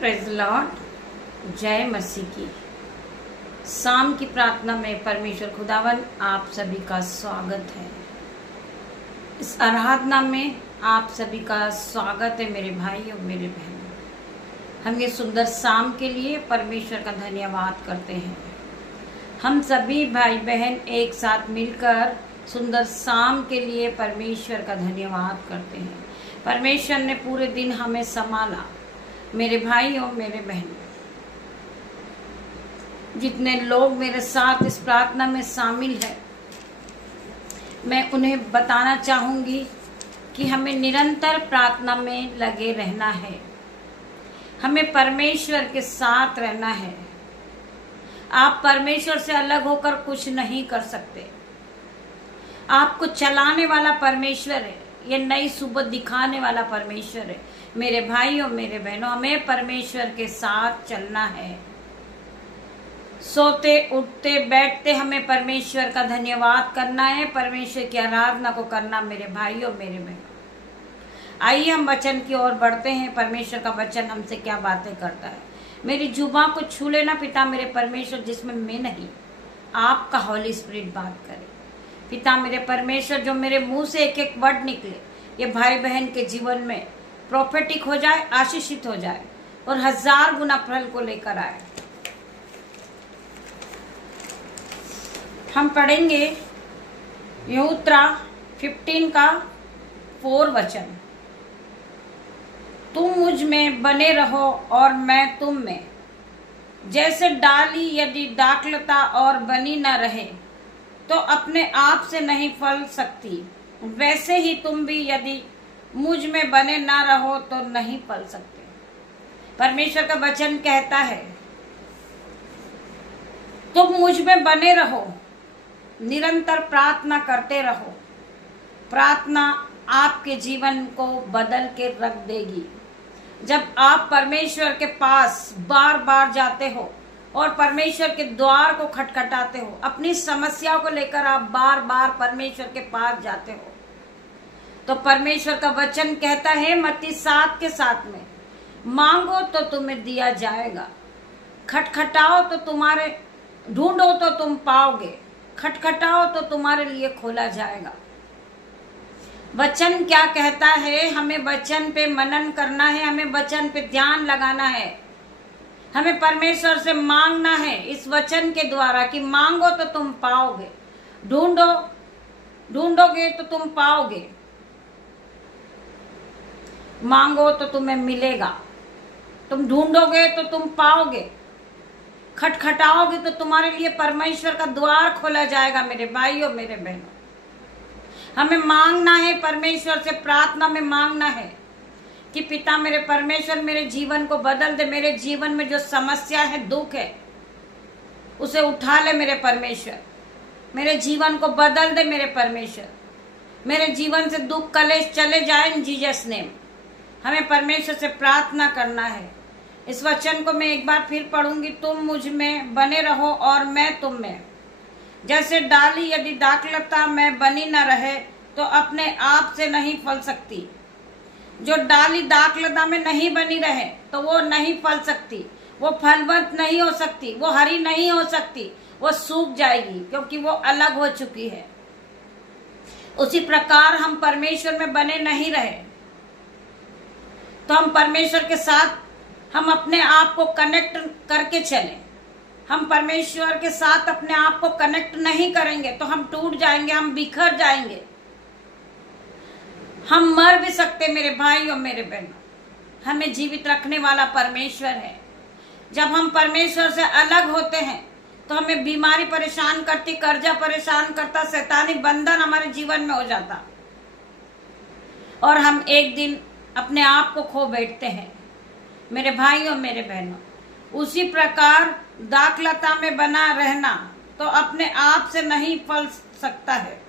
Praise Lord. जय मसीह की। शाम की प्रार्थना में परमेश्वर खुदावन आप सभी का स्वागत है। इस आराधना में आप सभी का स्वागत है मेरे भाई और मेरे बहनों। हम ये सुंदर शाम के लिए परमेश्वर का धन्यवाद करते हैं। हम सभी भाई बहन एक साथ मिलकर सुंदर शाम के लिए परमेश्वर का धन्यवाद करते हैं। परमेश्वर ने पूरे दिन हमें संभाला। मेरे भाई और मेरे बहन, जितने लोग मेरे साथ इस प्रार्थना में शामिल हैं, मैं उन्हें बताना चाहूंगी कि हमें निरंतर प्रार्थना में लगे रहना है। हमें परमेश्वर के साथ रहना है। आप परमेश्वर से अलग होकर कुछ नहीं कर सकते। आपको चलाने वाला परमेश्वर है। ये नई सुबह दिखाने वाला परमेश्वर है। मेरे भाई और मेरे बहनों, हमें परमेश्वर के साथ चलना है। सोते उठते बैठते हमें परमेश्वर का धन्यवाद करना है, परमेश्वर की आराधना को करना। मेरे भाई और मेरे बहनों, आइए हम वचन की ओर बढ़ते हैं। परमेश्वर का वचन हमसे क्या बातें करता है। मेरी जुबान को छू लेना पिता मेरे परमेश्वर, जिसमें मैं नहीं, आपका हॉली स्पिरिट बात करे। पिता मेरे परमेश्वर, जो मेरे मुंह से एक एक वर्ड निकले, ये भाई बहन के जीवन में प्रोफेटिक हो जाए, आशीषित हो जाए और 1000 गुना फल को लेकर आए। हम पढ़ेंगे यहूत्रा 15 का 4 वचन। तुम मुझ में बने रहो और मैं तुम में। जैसे डाली यदि दाखलता और बनी न रहे तो अपने आप से नहीं फल सकती, वैसे ही तुम भी यदि मुझ में बने ना रहो तो नहीं फल सकते। परमेश्वर का वचन कहता है तुम मुझ में बने रहो, निरंतर प्रार्थना करते रहो। प्रार्थना आपके जीवन को बदल के रख देगी। जब आप परमेश्वर के पास बार बार जाते हो और परमेश्वर के द्वार को खटखटाते हो, अपनी समस्याओं को लेकर आप बार बार परमेश्वर के पास जाते हो, तो परमेश्वर का वचन कहता है मत्ती 7:7 में, मांगो तो तुम्हें दिया जाएगा, खटखटाओ तो तुम्हारे, ढूंढो तो तुम पाओगे, खटखटाओ तो तुम्हारे लिए खोला जाएगा। वचन क्या कहता है? हमें वचन पे मनन करना है, हमें वचन पे ध्यान लगाना है, हमें परमेश्वर से मांगना है इस वचन के द्वारा कि मांगो तो तुम पाओगे, ढूंढोगे तो तुम पाओगे, मांगो तो तुम्हें मिलेगा, तुम ढूंढोगे तो तुम पाओगे, खटखटाओगे तो तुम्हारे लिए परमेश्वर का द्वार खोला जाएगा। मेरे भाई और मेरे बहनों, हमें मांगना है, परमेश्वर से प्रार्थना में मांगना है कि पिता मेरे परमेश्वर मेरे जीवन को बदल दे। मेरे जीवन में जो समस्या है, दुख है, उसे उठा ले मेरे परमेश्वर। मेरे जीवन को बदल दे मेरे परमेश्वर। मेरे जीवन से दुख कलेश चले जाए इन जीसस नेम। हमें परमेश्वर से प्रार्थना करना है। इस वचन को मैं एक बार फिर पढ़ूंगी। तुम मुझ में बने रहो और मैं तुम में। जैसे डाली यदि दाखलता में बनी न रहे तो अपने आप से नहीं फल सकती। जो डाली दाखलता में नहीं बनी रहे तो वो नहीं फल सकती, वो फलवंत नहीं हो सकती, वो हरी नहीं हो सकती, वो सूख जाएगी क्योंकि वो अलग हो चुकी है। उसी प्रकार हम परमेश्वर में बने नहीं रहे तो हम परमेश्वर के साथ हम अपने आप को कनेक्ट करके चलें। हम परमेश्वर के साथ अपने आप को कनेक्ट नहीं करेंगे तो हम टूट जाएंगे, हम बिखर जाएंगे, हम मर भी सकते। मेरे भाई और मेरे बहनों, हमें जीवित रखने वाला परमेश्वर है। जब हम परमेश्वर से अलग होते हैं तो हमें बीमारी परेशान करती, कर्जा परेशान करता, शैतानी बंधन हमारे जीवन में हो जाता और हम एक दिन अपने आप को खो बैठते हैं। मेरे भाई और मेरे बहनों, उसी प्रकार दाखलता में बना रहना तो अपने आप से नहीं फल सकता है,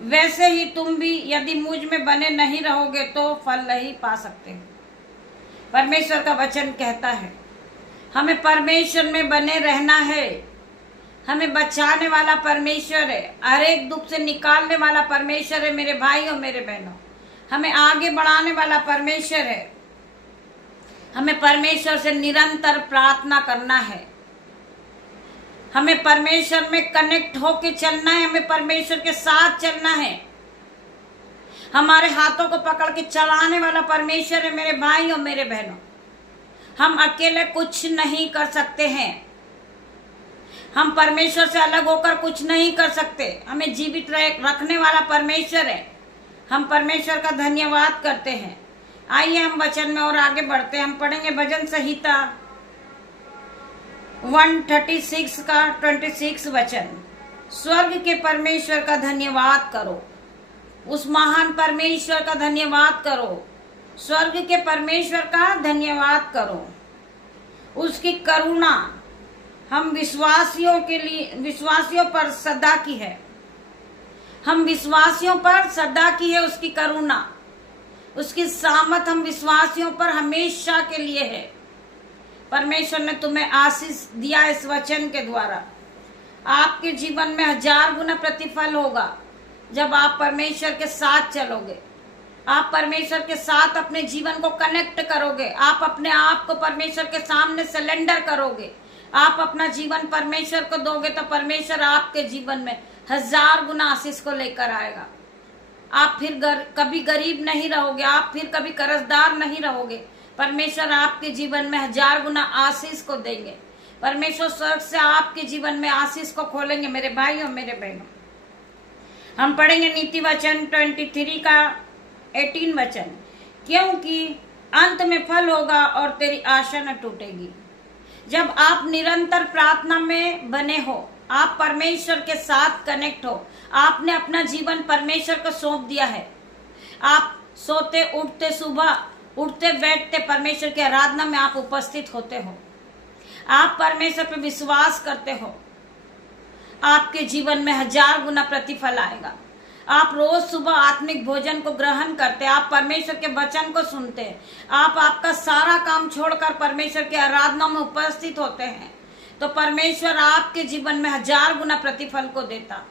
वैसे ही तुम भी यदि मुझ में बने नहीं रहोगे तो फल नहीं पा सकते। परमेश्वर का वचन कहता है हमें परमेश्वर में बने रहना है। हमें बचाने वाला परमेश्वर है, हर एक दुख से निकालने वाला परमेश्वर है। मेरे भाई और मेरे बहनों, हमें आगे बढ़ाने वाला परमेश्वर है। हमें परमेश्वर से निरंतर प्रार्थना करना है, हमें परमेश्वर में कनेक्ट होके चलना है, हमें परमेश्वर के साथ चलना है। हमारे हाथों को पकड़ के चलाने वाला परमेश्वर है मेरे भाई और मेरे बहनों। हम अकेले कुछ नहीं कर सकते हैं, हम परमेश्वर से अलग होकर कुछ नहीं कर सकते। हमें जीवित रखने वाला परमेश्वर है। हम परमेश्वर का धन्यवाद करते हैं। आइए हम वचन में और आगे बढ़ते हैं। हम पढ़ेंगे भजन संहिता 136 का 26 वचन। स्वर्ग के परमेश्वर का धन्यवाद करो, उस महान परमेश्वर का धन्यवाद करो, स्वर्ग के परमेश्वर का धन्यवाद करो। उसकी करुणा हम विश्वासियों पर सदा की है, हम विश्वासियों पर सदा की है उसकी करुणा, उसकी सामत हम विश्वासियों पर हमेशा के लिए है। परमेश्वर ने तुम्हें आशीष दिया इस वचन के द्वारा। आपके जीवन में 1000 गुना प्रतिफल होगा जब आप परमेश्वर के साथ चलोगे, आप परमेश्वर के साथ अपने जीवन को कनेक्ट करोगे, आप अपने आप को परमेश्वर के सामने सरेंडर करोगे, आप अपना जीवन परमेश्वर को दोगे तो परमेश्वर आपके जीवन में 1000 गुना आशीष को लेकर आएगा। आप फिर कभी गरीब नहीं रहोगे, आप फिर कभी कर्जदार नहीं रहोगे। परमेश्वर आपके जीवन में 1000 गुना आशीष को देंगे। परमेश्वर स्वर्ग से आपके जीवन में आशीष को खोलेंगे मेरे भाई और मेरे बहनों। हम पढ़ेंगे नीति वचन 23 का 18 वचन। क्योंकि अंत में फल होगा और तेरी आशा न टूटेगी। जब आप निरंतर प्रार्थना में बने हो, आप परमेश्वर के साथ कनेक्ट हो, आपने अपना जीवन परमेश्वर को सौंप दिया है, आप सोते उठते सुबह उठते बैठते परमेश्वर की आराधना में आप उपस्थित होते हो, आप परमेश्वर पे विश्वास करते हो, आपके जीवन में 1000 गुना प्रतिफल आएगा। आप रोज सुबह आत्मिक भोजन को ग्रहण करते, आप परमेश्वर के वचन को सुनते, आप आपका सारा काम छोड़कर परमेश्वर की आराधना में उपस्थित होते हैं, तो परमेश्वर आपके जीवन में 1000 गुना प्रतिफल को देता।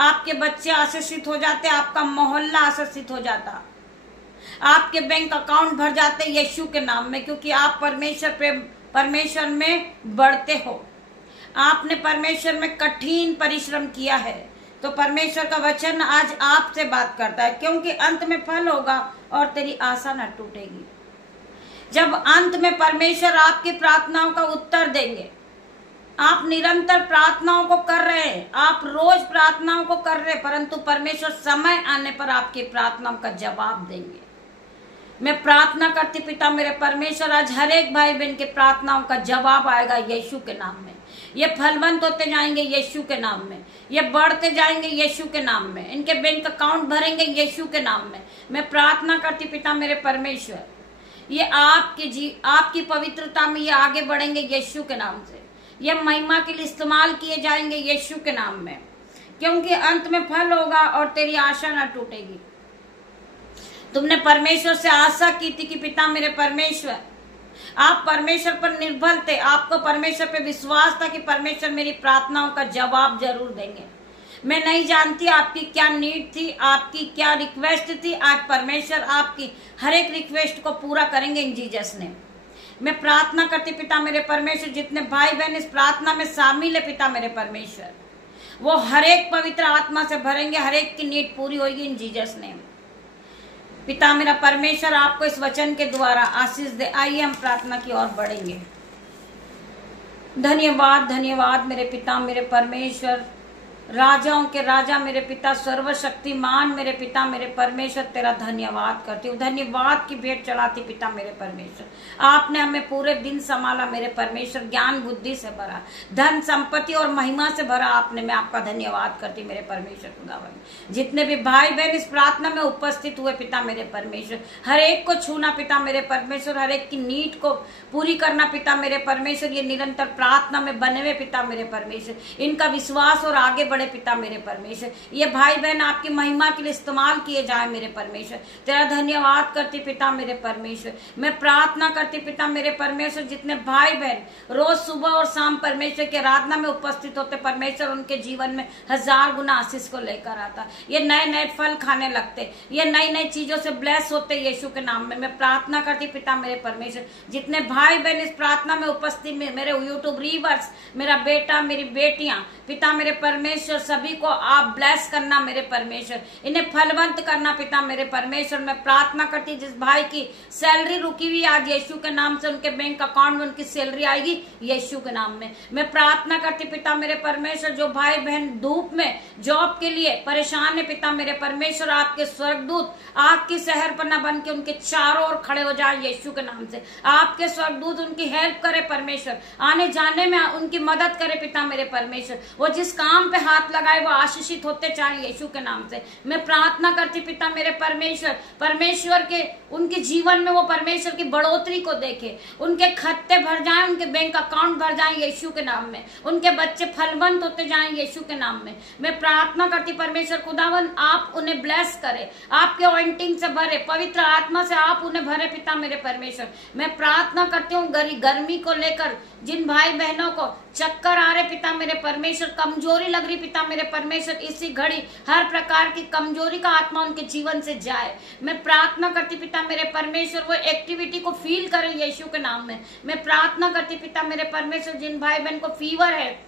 आपके बच्चे आशीषित हो जाते, आपका मोहल्ला आशीषित हो जाता, आपके बैंक अकाउंट भर जाते यीशु के नाम में, क्योंकि आप परमेश्वर में बढ़ते हो। आपने परमेश्वर में कठिन परिश्रम किया है, तो परमेश्वर का वचन आज आपसे बात करता है। क्योंकि अंत में फल होगा और तेरी आशा न टूटेगी। जब अंत में परमेश्वर आपकी प्रार्थनाओं का उत्तर देंगे, आप निरंतर प्रार्थनाओं को कर रहे हैं, आप रोज प्रार्थनाओं को कर रहे हैं, परंतु परमेश्वर समय आने पर आपकी प्रार्थनाओं का जवाब देंगे। मैं प्रार्थना करती पिता मेरे परमेश्वर, आज हर एक भाई बहन के प्रार्थनाओं का जवाब आएगा यीशु के नाम में। ये फलवंत होते जाएंगे यीशु के नाम में, ये बढ़ते जाएंगे यीशु के नाम में, इनके बैंक अकाउंट भरेंगे यीशु के नाम में। मैं प्रार्थना करती पिता मेरे परमेश्वर, ये आपकी पवित्रता में ये आगे बढ़ेंगे यीशु के नाम से, ये महिमा के लिए इस्तेमाल किए जाएंगे यीशु के नाम में। क्योंकि अंत में फल होगा और तेरी आशा ना टूटेगी। तुमने परमेश्वर से आशा की थी कि पिता मेरे परमेश्वर, आप परमेश्वर पर निर्भर थे, आपको परमेश्वर पे विश्वास था कि परमेश्वर मेरी प्रार्थनाओं का जवाब जरूर देंगे। मैं नहीं जानती आपकी क्या नीड थी, आपकी क्या रिक्वेस्ट थी, आज परमेश्वर आपकी हर एक रिक्वेस्ट को पूरा करेंगे इन जीसस नेम। मैं प्रार्थना करती पिता मेरे परमेश्वर, जितने भाई बहन इस प्रार्थना में शामिल है पिता मेरे परमेश्वर, वो हर एक पवित्र आत्मा से भरेंगे, हर एक की नीड पूरी होगी इन जीसस नेम। पिता मेरा परमेश्वर आपको इस वचन के द्वारा आशीष दे। आइए हम प्रार्थना की ओर बढ़ेंगे। धन्यवाद धन्यवाद मेरे पिता मेरे परमेश्वर, राजाओं के राजा मेरे पिता, सर्वशक्तिमान मेरे पिता मेरे परमेश्वर, तेरा धन्यवाद करती हूँ। धन्यवाद की भेंट चढ़ाती पिता मेरे परमेश्वर। आपने हमें पूरे दिन संभाला मेरे परमेश्वर, ज्ञान बुद्धि से भरा, धन संपत्ति और महिमा से भरा आपने। मैं आपका धन्यवाद करती मेरे परमेश्वर खुदावन। जितने भी भाई बहन इस प्रार्थना में उपस्थित हुए पिता मेरे परमेश्वर, हर एक को छूना पिता मेरे परमेश्वर, हर एक की नीड को पूरी करना पिता मेरे परमेश्वर। ये निरंतर प्रार्थना में बने हुए पिता मेरे परमेश्वर, इनका विश्वास और आगे बढ़े पिता मेरे परमेश्वर। ये भाई बहन आपकी महिमा के लिए इस्तेमाल किए जाए मेरे परमेश्वर। तेरा धन्यवाद करती पिता मेरे परमेश्वर। मैं प्रार्थना करती पिता मेरे परमेश्वर, जितने भाई बहन रोज सुबह और शाम परमेश्वर के आराधना में उपस्थित होते परमेश्वर, उनके जीवन में 1000 गुना आशीष को लेकर आता। ये नए नए फल खाने लगते, ये नई नई चीजों से ब्लेस होते यीशु के नाम में। मैं प्रार्थना करती पिता मेरे परमेश्वर, जितने भाई बहन इस प्रार्थना में उपस्थित मेरे यूट्यूब रीवर्स, मेरा बेटा मेरी बेटियां, पिता मेरे परमेश्वर सभी को आप ब्लेस करना मेरे परमेश्वर, इन्हें फलवंत करना पिता मेरे परमेश्वर। मैं प्रार्थना करती जिस भाई की सैलरी रुकी हुई आज यीशु के नाम से उनके बैंक अकाउंट में उनकी सैलरी आएगी यीशु के नाम में। मैं प्रार्थना करती पिता मेरे परमेश्वर, जो भाई बहन धूप में जॉब के लिए परेशान है पिता मेरे परमेश्वर, आपके स्वर्गदूत आग की शहर पर न बन के उनके चारों ओर खड़े हो जाए यीशु के नाम से। आपके स्वर्गदूत उनकी हेल्प करे परमेश्वर, आने जाने में उनकी मदद करे पिता मेरे परमेश्वर। वो जिस काम पे हाथ लगाए वो आशीषित होते चाहे यीशु के नाम से। मैं प्रार्थना करती पिता मेरे परमेश्वर, परमेश्वर के उनके जीवन में वो परमेश्वर की बढ़ोतरी को देखे, उनके खाते भर जाए, उनके बैंक अकाउंट भर जाए यीशु के नाम में, उनके बच्चे फलवंत होते जाएं यीशु के नाम में। मैं प्रार्थना करती परमेश्वर खुदावन आप उन्हें ब्लेस करे, आपके ऑइंटिंग से भरे, पवित्र आत्मा से आप उन्हें भरे पिता मेरे परमेश्वर। मैं प्रार्थना करती हूँ गर्मी को लेकर जिन भाई बहनों को चक्कर आ रहे पिता मेरे परमेश्वर, कमजोरी लग रही पिता मेरे परमेश्वर, इसी घड़ी हर प्रकार की कमजोरी का आत्मा उनके जीवन से जाए। मैं प्रार्थना करती पिता मेरे परमेश्वर वो एक्टिविटी को फील करे यीशु के नाम में। मैं प्रार्थना करती पिता मेरे परमेश्वर, जिन भाई बहन को फीवर है,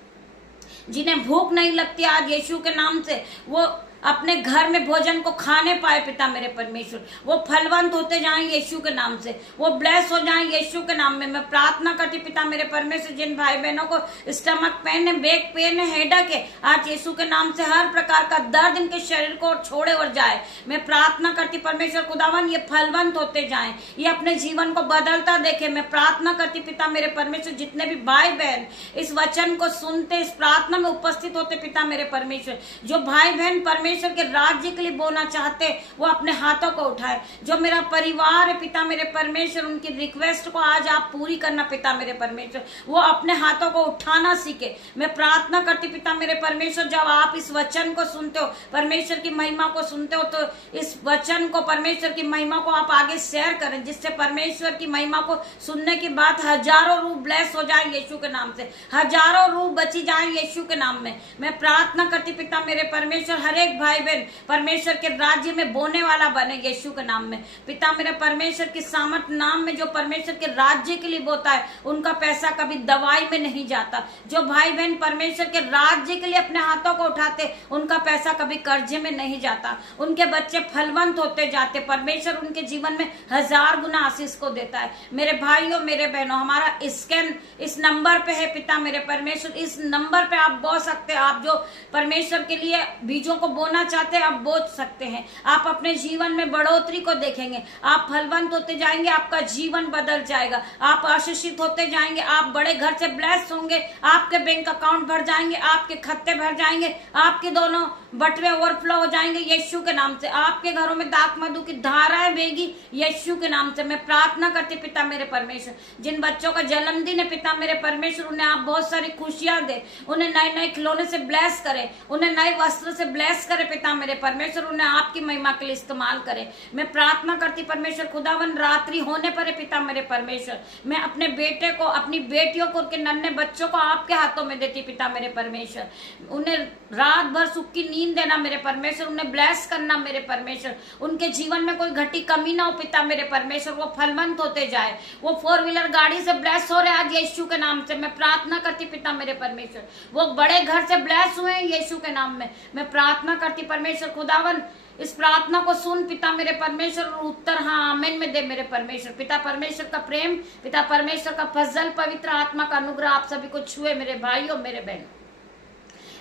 जिन्हें भूख नहीं लगती आज यीशु के नाम से, वो अपने घर में भोजन को खाने पाए पिता मेरे परमेश्वर, वो फलवंत होते जाएं यीशु के नाम से, वो ब्लेस हो जाएं यीशु के नाम में। मैं प्रार्थना करती पिता मेरे परमेश्वर, जिन भाई बहनों को स्टमक पेन है, बैक पेन है, हेडेक है, आज यीशु के नाम से हर प्रकार का दर्द इनके शरीर को छोड़े और जाए। मैं प्रार्थना करती परमेश्वर खुदावन ये फलवंत होते जाएं, ये अपने जीवन को बदलता देखे। मैं प्रार्थना करती पिता मेरे परमेश्वर, जितने भी भाई बहन इस वचन को सुनते, इस प्रार्थना में उपस्थित होते पिता मेरे परमेश्वर, जो भाई बहन परमेश्वर के राज्य के लिए बोना चाहते वो अपने हाथों को उठाए। जो मेरा परिवार है पिता मेरे परमेश्वर, उनकी रिक्वेस्ट को आज आप पूरी करना पिता मेरे परमेश्वर, वो अपने हाथों को उठाना सीखे। मैं प्रार्थना करती पिता मेरे परमेश्वर, जब आप इस वचन को सुनते हो, परमेश्वर की महिमा को सुनते हो, तो इस वचन को, परमेश्वर की महिमा को आप आगे शेयर करें, जिससे परमेश्वर की महिमा को सुनने के बाद हजारों रूह ब्लेस हो जाए यीशु के नाम से, हजारों रूह बची जाए यीशु के नाम में। मैं प्रार्थना करती पिता मेरे परमेश्वर, हर एक भाई बहन परमेश्वर के राज्य में बोने वाला बने यीशु के नाम में। पिता मेरे परमेश्वर की सामर्थ नाम में जो परमेश्वर के राज्य के लिए बोता है, उनका पैसा कभी दवाई में नहीं जाता। जो भाई बहन परमेश्वर के राज्य के लिए अपने हाथों को उठाते, उनका पैसा कभी कर्जे में नहीं जाता, उनके बच्चे फलवंत होते जाते, परमेश्वर उनके जीवन में 1000 गुना आशीष को देता है। मेरे भाइयों मेरे बहनों, हमारा स्कैन इस नंबर पे है पिता मेरे परमेश्वर, इस नंबर पे आप बो सकते हैं। आप जो परमेश्वर के लिए बीजों को बोना चाहते हैं आप बोझ सकते हैं। आप अपने जीवन में बढ़ोतरी को देखेंगे, आप फलवंत होते जाएंगे, आपका जीवन बदल जाएगा, आप आशीषित होते जाएंगे, आप बड़े घर से ब्लेस होंगे, आपके बैंक अकाउंट भर जाएंगे, आपके खाते भर जाएंगे, आपके दोनों बटवे ओवरफ्लो हो जाएंगे यीशु के नाम से, आपके घरों में दाख मधु की धाराएं बहेगी यीशु के नाम से। मैं प्रार्थना करती पिता मेरे परमेश्वर, जिन बच्चों का जन्मदिन है पिता मेरे परमेश्वर, उन्हें आप बहुत सारी खुशियां दे, उन्हें नए नए खिलौने से ब्लेस करे, उन्हें नए वस्त्र से ब्लेस करे पिता मेरे परमेश्वर, उन्हें आपकी महिमा के लिए इस्तेमाल करे। मैं प्रार्थना करती परमेश्वर खुदावन, रात्रि होने पर पिता मेरे परमेश्वर, मैं अपने बेटे को, अपनी बेटियों को, उनके नन्हे बच्चों को आपके हाथों में देती पिता मेरे परमेश्वर। उन्हें रात भर सुख की नींद देना मेरे परमेश्वर, उन्हें ब्लेस करना मेरे परमेश्वर, उनके जीवन में कोई घटी कमी ना हो पिता मेरे परमेश्वर, वो फलवंत होते जाए, वो 4 व्हीलर गाड़ी से ब्लेस हो रहे आज यीशु के नाम से। मैं प्रार्थना करती पिता मेरे परमेश्वर, वो बड़े घर से ब्लेस हुए यीशु के नाम में। मैं प्रार्थना करती परमेश्वर खुदावन, इस प्रार्थना को सुन पिता मेरे परमेश्वर, और उत्तर हाँ आमीन में दे मेरे परमेश्वर। पिता परमेश्वर का प्रेम, पिता परमेश्वर का फजल, पवित्र आत्मा का अनुग्रह आप सभी को छुए मेरे भाइयों मेरे बहन।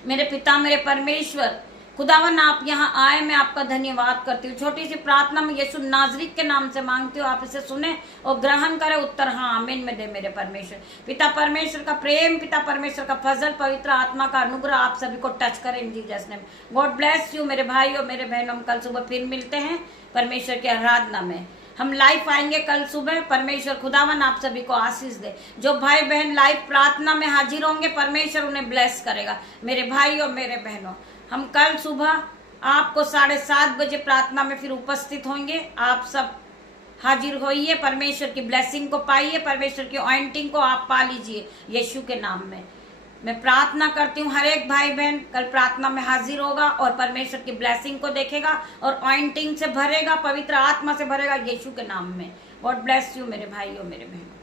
मेरे पिता मेरे परमेश्वर खुदावन, आप यहाँ आए, मैं आपका धन्यवाद करती हूँ। छोटी सी प्रार्थना में यीशु नाजरीत के नाम से मांगती हूँ, आप इसे सुने और ग्रहण करें। उत्तर हाँ आमीन में दे मेरे परमेश्वर। पिता परमेश्वर का प्रेम, पिता परमेश्वर का फजल, पवित्र आत्मा का अनुग्रह आप सभी को टच करें इन Jesus name. God bless you मेरे भाइयों मेरे बहनों। कल सुबह फिर मिलते हैं परमेश्वर की आराधना में। हम लाइव आएंगे कल सुबह। परमेश्वर खुदावन आप सभी को आशीष दे। जो भाई बहन लाइव प्रार्थना में हाजिर होंगे परमेश्वर उन्हें ब्लेस करेगा। मेरे भाई और मेरे बहनों, हम कल सुबह आपको 7:30 बजे प्रार्थना में फिर उपस्थित होंगे। आप सब हाजिर होइए, परमेश्वर की ब्लेसिंग को पाइए, परमेश्वर की ऑइंटिंग को आप पा लीजिए यीशु के नाम में। मैं प्रार्थना करती हूँ हर एक भाई बहन कल प्रार्थना में हाजिर होगा और परमेश्वर की ब्लेसिंग को देखेगा और ऑइंटिंग से भरेगा, पवित्र आत्मा से भरेगा यीशु के नाम में। गॉड ब्लेस यू मेरे भाई और मेरे बहनों।